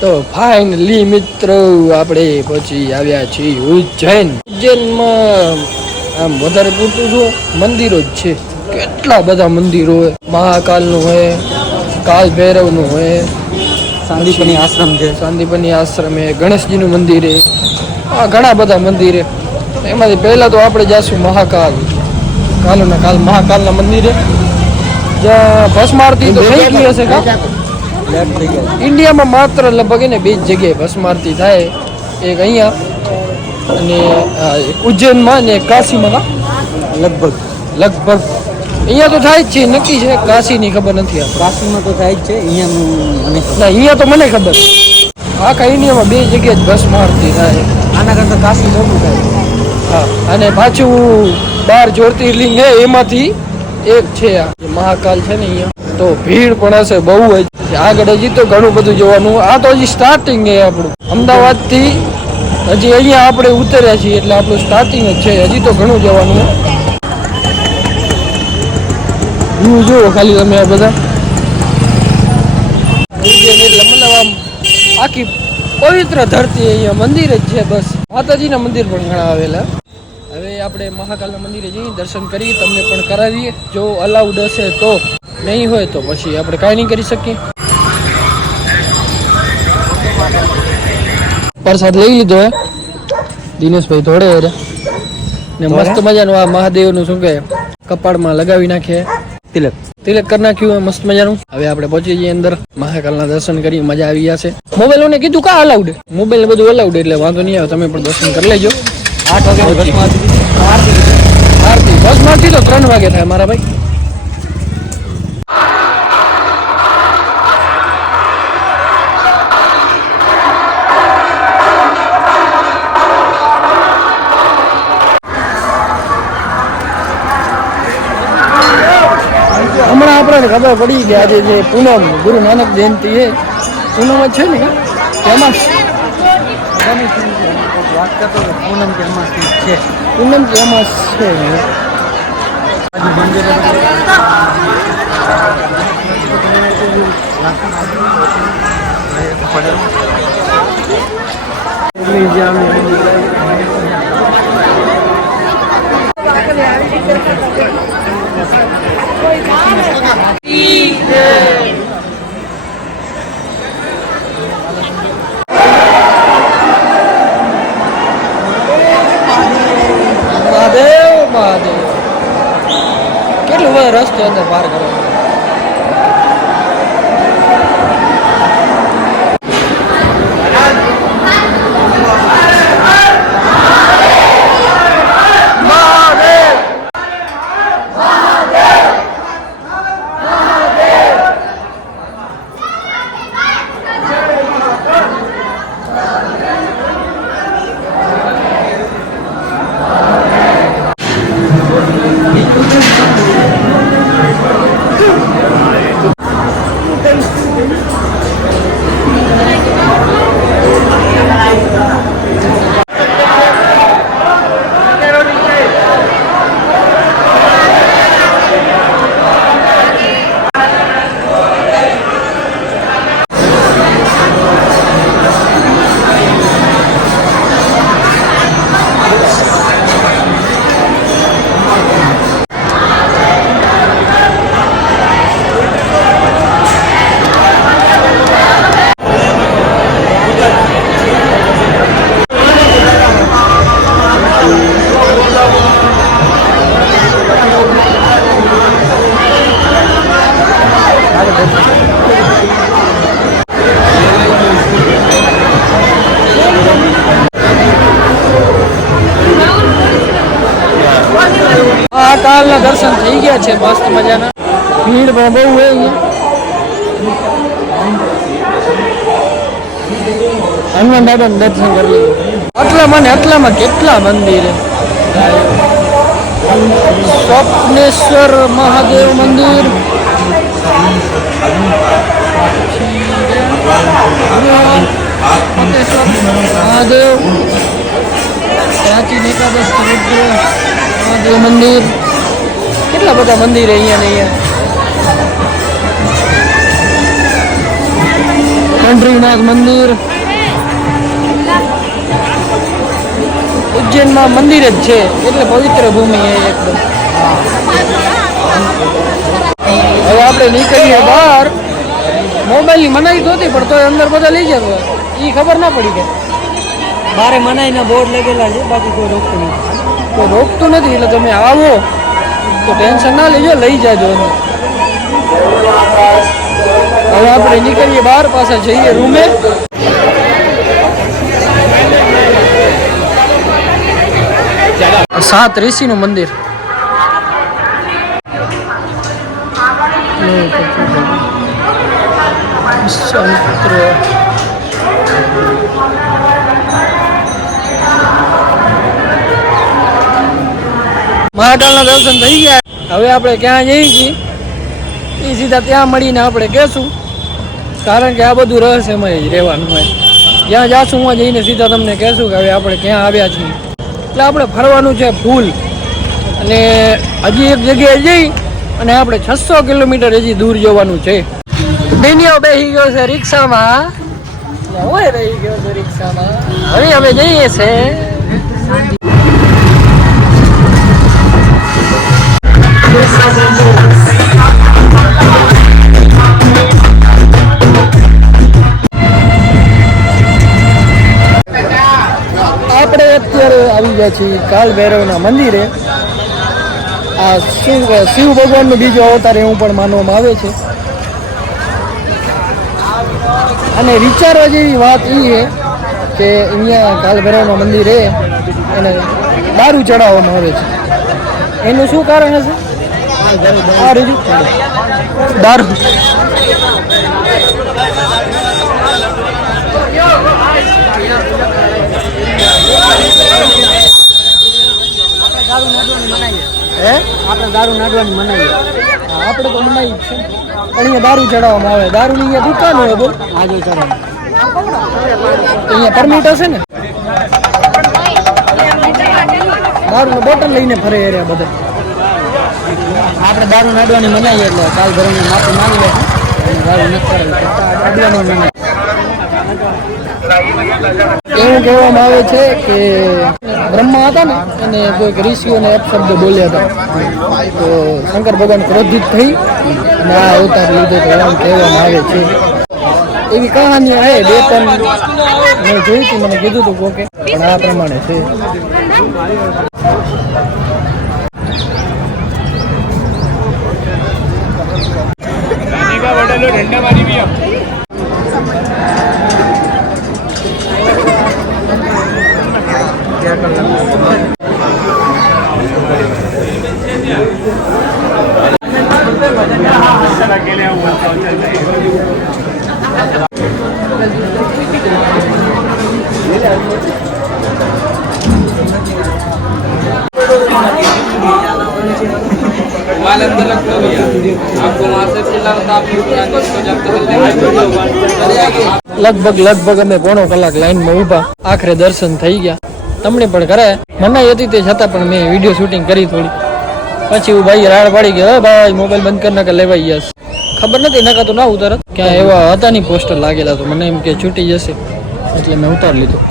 તો ફાઇનલી મિત્રો આપણે પછી આવ્યા છીએ ઉજ્જૈન. ઉજ્જૈનમાં આમ વધારે પૂરતું જો મંદિરો જ છે. કેટલા બધા મંદિરો હોય. મહાકાલનું હોય કાલ ભૈરવનું હોય. સાંદીપની આશ્રમ છે. શાંતિપની આશ્રમ એ ગણેશજીનું મંદિર એ. આ ઘણા બધા મંદિર એમાંથી પહેલાં તો આપણે જાશું મહાકાલ. કાલના કાલ મહાકાલના મંદિરે. જ્યાં ભસ્મ આરતી તો થઈ ગઈ હશે કા ઇન્ડિયામાં માત્ર લગભગ એને બે જ જગ્યાએ ભસ્મ આરતી થાય. એક અહીંયા અને ઉજ્જૈનમાં ને કાશીમાં લગભગ. લગભગ. અહીંયા તો થાય જ છે નક્કી છે. કાશીની ખબર નથી કાશીમાં તો થાય જ છે અહીંયા અહીંયા તો મને ખબર. આખા ઇન્ડિયામાં બે જગ્યાએ જ ભસ્મ આરતી થાય. આના કરતાં કાશી મોટું થાય. હા અને પાછું બાર જ્યોતિર્લિંગ છે એમાંથી એક છે આ. મહાકાલ છે ને અહીંયા, તો ભીડ પણ હશે, બહુ જ. આગળ હજી તો ઘણું બધું જોવાનું. આ તો હજી સ્ટાર્ટિંગ છે આપણું. અમદાવાદથી હજી અહીંયા આપણે ઉતર્યા છીએ, એટલે આપણું સ્ટાર્ટિંગ જ છે. હજી તો ઘણું જવાનું. હું જુઓ, ખાલી તમે આ બધા. એટલે મતલબ આમ આખી પવિત્ર ધરતી અહીંયા મંદિર જ છે બસ. માતાજીના મંદિર પણ ઘણા આવેલા. આપણે મહાકાલના મંદિરે જઈએ દર્શન કરી તમને પણ કરાવીએ. જો અલાઉડ હશે તો નહીં હોય તો પછી આપણે કાંઈ નહીં કરી શકીએ. પ્રસાદ લઈ લીધો હે. દિનેશભાઈ ધોળે અરે ને મસ્ત મજાનું આ મહાદેવનું શું કહે? કપાળમાં લગાવી નાખે તિલક. તિલક કરી નાખ્યું મસ્ત મજાનું. હવે આપણે પહોંચી જઈએ અંદર. મહાકાલના દર્શન કરી મજા આવી ગયા છે. મોબાઈલોને કીધું કા અલાઉડ મોબાઈલ બધું અલાઉડ એટલે વાંધો નહીં આવે. તમે પણ દર્શન કરી લેજો. આઠ વાગે. આરતી બસમાંથી તો ત્રણ વાગે થાય મારા ભાઈ. હમણાં આપણને ખબર પડી કે આજે જે પૂનમ, ગુરુ નાનક જયંતિ એ પૂનમ જ છે ને કા? કરતો હતો પૂનમ કે અમાસની છે પૂનમ કે એમાં છે હજી મંદિરે મહાદેવ મહાદેવ કેટલું બધો રસ્તો અંદર પાર કરો આ કાલના દર્શન થઈ ગયા છે, મસ્ત મજાના. ભીડ પણ બહુ હોય હનુમાન દાદાનું દર્શન કરી આટલા આટલામાં આટલામાં કેટલા મંદિર? સ્વપ્નેશ્વર મહાદેવ મંદિર. મહાદેવ. પ્રાચીન એકાદશ મહાદેવ મંદિર. કેટલા બધા મંદિર અહીંયા ને અહીંયા? પંઢરીનાથ મંદિર. ઉજ્જૈનમાં મંદિર જ છે એટલે પવિત્ર ભૂમિ એ એકદમ. હવે આપણે નીકળીએ બહાર. મોબાઈલની મનાઈ તો હતી પણ તોય અંદર બધા લઈ જતો એ ખબર ના પડી કે. બારે મનાઈના બોર્ડ લગેલા છે બાકી કોઈ રોકતું નથી. તો રોકતું નથી એટલે તમે આવો. તો ટેન્શન ના લેજો, લઈ જાજો હવે આપણે નીકળીએ બહાર પાસે જઈએ રૂમે. સાત ઋષિનું મંદિર. વિશ્વામિત્ર મહાકાલના દર્શન થઈ ગયા. હવે આપણે ક્યાં જઈએ છીએ? એ સીધા ત્યાં મળીને આપણે કહેશું. કારણ કે આ બધું રહસ્યમય જ રહેવાનું હોય. જ્યાં જાશું હું જઈને સીધા તમને કહેશું કે હવે આપણે ક્યાં આવ્યા છીએ. એટલે આપણે ફરવાનું છે ફૂલ અને હજી એક જગ્યાએ જઈ અને આપણે છસો કિલોમીટર હજી દૂર જવાનું છે. બેનીઓ બેસી ગયો છે રિક્ષામાં. હોય રહી ગયો છે રિક્ષામાં. હવે અમે જઈએ છે છીએ કાલ ભૈરવના મંદિરે. આ શિવ શિવ ભગવાનનો બીજો અવતાર એવું પણ માનવામાં આવે છે. અને વિચારવા જેવી વાત એ છે કે અહીંયા કાલ ભૈરવના મંદિરે એને દારૂ ચડાવવામાં આવે છે. એનું શું કારણ હશે? આ રીજુ. દારૂ. હે? આપણે દારૂ નાડવાની મનાઈ આપણે તો મનાઈ છે પણ અહીંયા દારૂ ચડાવવામાં આવે. દારૂની અહીંયા દુકાન હોય બોલ. આજે ચડે. અહીંયા પરમિટ હશે ને? દારૂ બોટલ લઈને ફરે એ રહ્યા બધા. આપણે દારૂ નાડવાની મનાઈ એટલે કાલ ભરવાની માફી માંગી લે દારૂ નથી અડવાનો મનાઈ એવું કહેવામાં આવે છે કે બ્રહ્મા હતા ને અને કોઈક ઋષિઓને અપશબ્દ બોલ્યા હતા. તો શંકર ભગવાન ક્રોધિત થઈ, અને આ અવતાર લીધો તો એમ કહેવામાં આવે છે. એવી કહાની આવે બે ત્રણ મેં જોઈ હતી, મને કીધું હતું કોકે, પણ આ પ્રમાણે છે. मोबाइल अंदर रख लो भैया आपको वहाँ से चिल्ला था आप इसको जब तक લગભગ લગભગ અમે પોણો કલાક લાઈનમાં ઊભા આખરે દર્શન થઈ ગયા તમને પણ કરાય મનાઈ હતી તે છતાં પણ મેં વિડીયો શૂટિંગ કરી થોડી પછી હું ભાઈ રાડ પાડી ગયો "અરે ભાઈ મોબાઈલ બંધ કરી નાખે લેવાઈ ગયા ખબર નથી નકા તો ના ઉતારત ક્યાં એવા હતા નહીં પોસ્ટર લાગેલા તો મને એમ કે છૂટી જશે એટલે મેં ઉતાર લીધું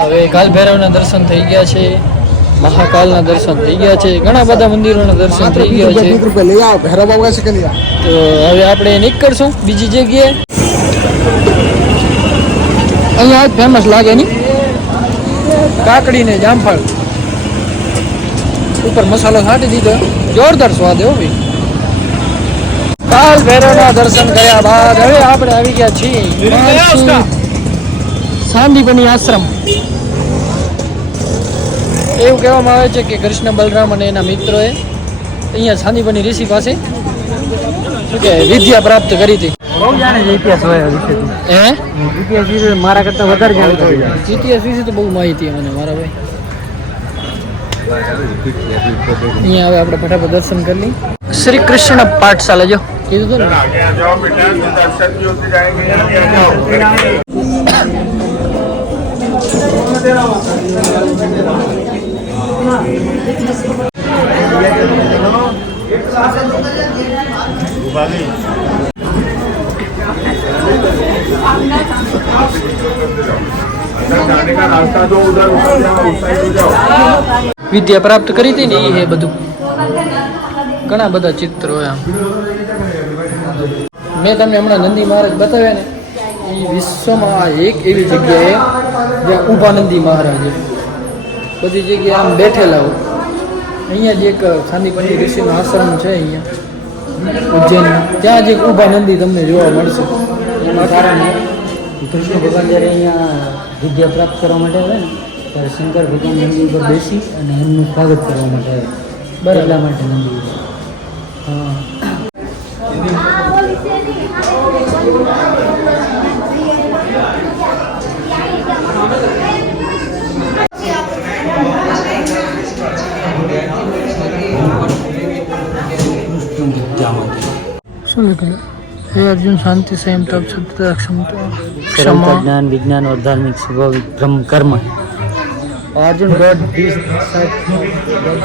હવે કાલ ભૈરવના દર્શન થઈ ગયા છે મહાકાલના દર્શન થઈ ગયા છે. ઘણા બધા મંદિરોના દર્શન થઈ ગયા છે. તો હવે આપણે નીકળશું બીજી જગ્યાએ. અહીંયા ફેમસ લાગે ની કાકડી ને જામફળ. ઉપર મસાલો છાંટી દીધો. જોરદાર સ્વાદ એવો ભાઈ. કાલ ભૈરવના દર્શન કર્યા બાદ હવે આપણે આવી ગયા છીએ. સાંદીપની આશ્રમ. એવું કહેવામાં આવે છે કે કૃષ્ણ બલરામ અને એના મિત્રોએ અહીંયા સાંદીપની ઋષિ પાસે શું કે વિદ્યા પ્રાપ્ત કરી હતી. બહુ જાણે છે ઇતિહાસ હોય વિશે હે? મારા કરતા વધારે હોય વિશે તો બહુ માહિતી મને મારા ભાઈ. અહીંયા હવે આપણે ફટાફટ દર્શન કરી લઈએ. શ્રી કૃષ્ણ પાઠશાલા જો. કીધું હતું ને? વિદ્યા પ્રાપ્ત કરી હતી ને એ બધું. ઘણા બધા ચિત્રો એમ મેં તમને હમણાં નંદી મહારાજ બતાવ્યા ને એ વિશ્વમાં એક એવી જગ્યાએ જ્યાં ઊભા નંદી મહારાજ. બધી જગ્યાએ આમ બેઠેલા હોય. અહીંયા જ એક સાંદીપંડી ઋષિનો આશ્રમ છે અહીંયા ઉજ્જૈનમાં ત્યાં જ એક ઊભા નંદી તમને જોવા મળશે. એમાં કારણ કૃષ્ણ ભગવાન જ્યારે અહીંયા વિદ્યા પ્રાપ્ત કરવા માટે આવે ને ત્યારે શંકર ભગવાન નંદી ઉપર બેસી અને એમનું સ્વાગત કરવા માટે આવે બરાબર. એટલા માટે નંદી ઉપર હા કૃષ્ણ પૂજા માટે શું લખેલું હે અર્જુન શાંતિ સંયમ તપ સત્યતા ક્ષમતા સરળતા ક્ષમા જ્ઞાન વિજ્ઞાન और धार्मिक સ્વાભાવિક બ્રહ્મ કર્મ અર્જુન ગોડ ધીસ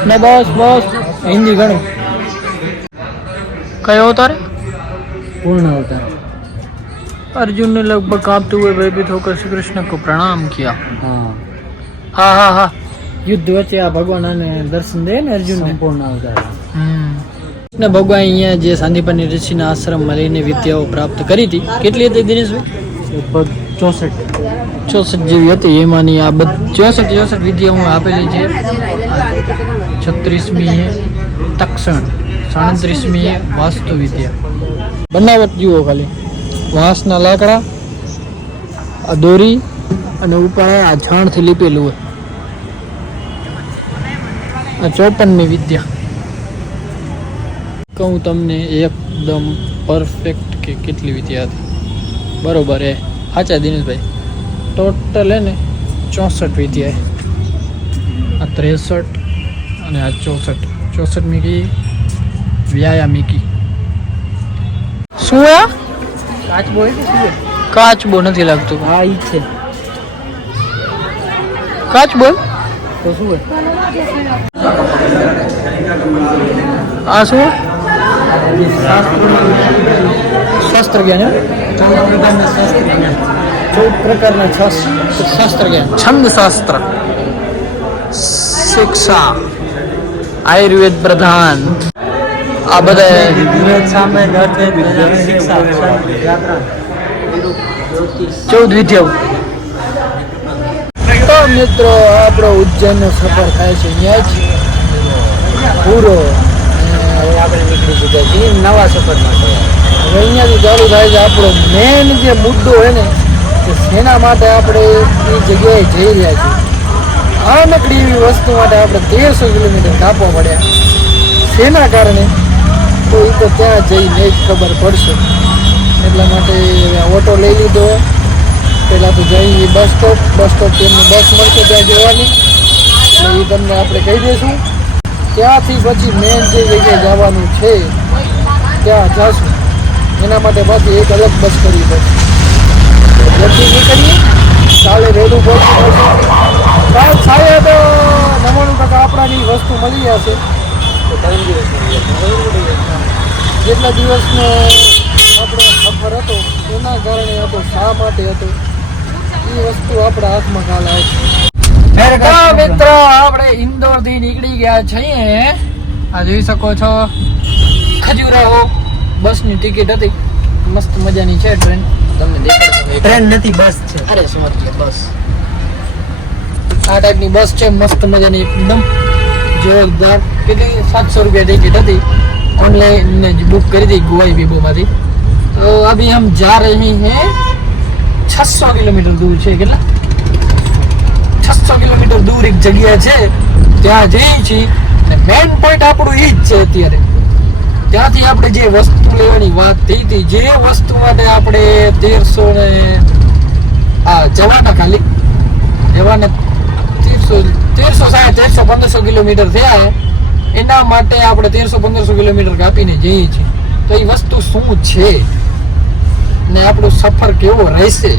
ને બસ બસ હિન્દી ઘણું કયો અવતાર પૂર્ણ અવતાર अर्जुन ने लगभग कांपते हुए भयभीत होकर श्री कृष्ण को प्रणाम किया હા हाँ हाँ हाँ યુદ્ધ વચ્ચે આ ભગવાન આને દર્શન દે ને અર્જુન સંપૂર્ણ અવતાર ને ભગવાન અહીંયા જે સાંદીપની ઋષિના આશ્રમમાં રહીને વિદ્યાઓ પ્રાપ્ત કરી હતી કેટલી હતી દિનેશભાઈ લગભગ ચોસઠ. ચોસઠ જેવી હતી, એમાંની આ બધ, ચોસઠ ચોસઠ વિદ્યા હું આપેલી છે. છત્રીસમી એ તક્ષણ, સાડત્રીસમી એ વાસ્તુ વિદ્યા. બનાવટ જુઓ ખાલી. વાંસના લાકડા, આ દોરી અને ઉપર આ છાણથી લીપેલું હોય. આ ચોપનની વિદ્યા. કહું તમને એકદમ પરફેક્ટ કે કેટલી વિદ્યા હતી. બરોબર એ સાચા દિનેશભાઈ. ટોટલ હે ને ચોસઠ વિદ્યા. આ ત્રેસઠ અને આ ચોસઠ. ચોસઠ મીકી વ્યાયામિકી શું આ કાચબો કાચબો નથી લાગતું. હા ઈ છે. કાચબો તો શું હોય આ શું શાસ્ત્ર જ્ઞાન? ચૌદ પ્રકારના શાસ્ત્ર જ્ઞાન ચૌદ પ્રકારના શાસ્ત્ર શાસ્ત્ર જ્ઞાન છંદ શાસ્ત્ર શિક્ષા આયુર્વેદ પ્રધાન આ બધા વિવેક સામે શિક્ષા ચૌદ વિધ્યો તો મિત્રો આપણો ઉજ્જૈનનો સફર થાય છે ત્યાં જ પૂરો. આપણે નીકળી ચૂક્યા છીએ નવા સફર માટે હવે અહીંયાથી ચાલુ થાય છે આપણો મેઇન જે મુદ્દો હોય ને, કે શેના માટે આપણે એ જગ્યાએ જઈ રહ્યા છીએ. આ નકડી એવી વસ્તુ માટે આપણે તેરસો કિલોમીટર કાપવા પડ્યા. શેના કારણે? તો એ તો ત્યાં જઈને જ ખબર પડશે. એટલા માટે ઓટો લઈ લીધો પહેલાં તો જઈ બસ સ્ટોપ બસ સ્ટોપ તેમની બસ મળશે ત્યાં જવાની. એટલે એ તમને આપણે કહી દઈશું. ત્યાંથી પછી મેન જે જગ્યાએ જવાનું છે, ત્યાં જશું. એના માટે પાછી એક અલગ બસ કરવી પડશે. જલ્દી નીકળીએ, કાલે વહેલું પહોંચી પડશે કાલ સાહેબ તો નવ્વાણું ટકા આપણાની વસ્તુ મળી જશે. જેટલા દિવસનો આપણો સફર હતો, એના કારણે હતો શા માટે હતો? એ વસ્તુ આપણા હાથમાં કાલ આવશે. મિત્ર આપણે ઇન્દોરથી નીકળી ગયા છીએ. આ જોઈ શકો છો. ખજુરાહો બસની ટિકિટ હતી. મસ્ત મજાની છે ટ્રેન. તમને દેખાડશે ટ્રેન નથી બસ છે. અરે શું બસ. આ ટાઈપની બસ છે મસ્ત મજાની એકદમ જોરદાર. કેટલી? સાતસો રૂપિયા ટિકિટ હતી. ઓનલાઈન બુક કરી હતી ગોવાઈ બીબોમાંથી તો અભી હમ જા રહે હૈ. છસો કિલોમીટર દૂર છે કેટલા? છસો કિલોમીટર દૂર એક જગ્યા છે, ત્યાં જઈએ છીએ. અને મેઇન પોઈન્ટ આપણું એ જ છે અત્યારે. ત્યાંથી આપણે જે વસ્તુ લેવાની વાત થઈ હતી, જે વસ્તુ માટે આપણે તેરસો ને, આ જવાના ખાલી. જવાના તેરસો તેરસો સાડા તેરસો પંદરસો કિલોમીટર થયા. એના માટે આપણે તેરસો પંદરસો કિલોમીટર કાપીને જઈએ છીએ. તો એ વસ્તુ શું છે? ને આપણો સફર કેવો રહેશે?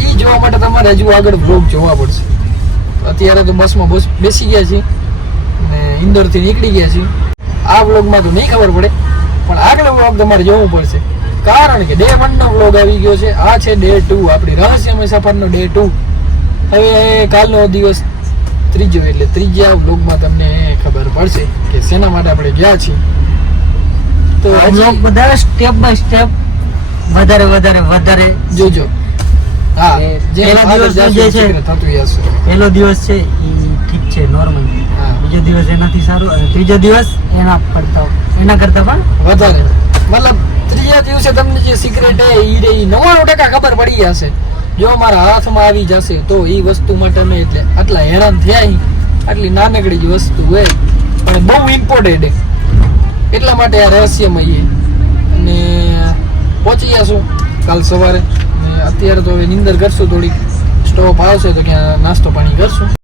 એ જોવા માટે તમારે હજુ આગળ બ્લોગ જોવા પડશે. અત્યારે તો બસમાં બસ બેસી ગયા છીએ ને ઇન્દોરથી નીકળી ગયા છીએ. આ બ્લોગમાં તો નહીં ખબર પડે પણ આગળ વ્લોગ તમારે જોવું પડશે. કારણ કે ડે વનનો બ્લોગ વ્લોગ આવી ગયો છે આ છે ડે ટુ આપણી રહસ્યમય સફરનો ડે ટુ. હવે કાલનો દિવસ ત્રીજો એટલે ત્રીજા વ્લોગમાં તમને ખબર પડશે કે શેના માટે આપણે ગયા છીએ. તો બ્લોગ બધા સ્ટેપ બાય સ્ટેપ વધારે વધારે વધારે. જોજો. પહેલા દિવસ છે. એ ઠીક છે નોર્મલ હા. બીજો દિવસ એનાથી સારું અને ત્રીજો દિવસ એના કરતા એના કરતા પણ વધારે. મતલબ ત્રીજા દિવસે તમને જે સિક્રેટ હે ઈ રે નવ્વાણું ટકા ખબર પડી જશે જો મારા હાથમાં આવી જશે તો એ વસ્તુ માટે મેં એટલે આટલા હેરાન થયા આટલી નાનકડી જ વસ્તુ હોય પણ બહુ ઇમ્પોર્ટન્ટ એટલા માટે આ રહસ્યમય અને પહોંચી જશું કાલ સવારે. અત્યારે તો હવે નિંદર કરશું થોડીક. સ્ટોપ આવશે તો ક્યાં નાસ્તો પાણી કરશું.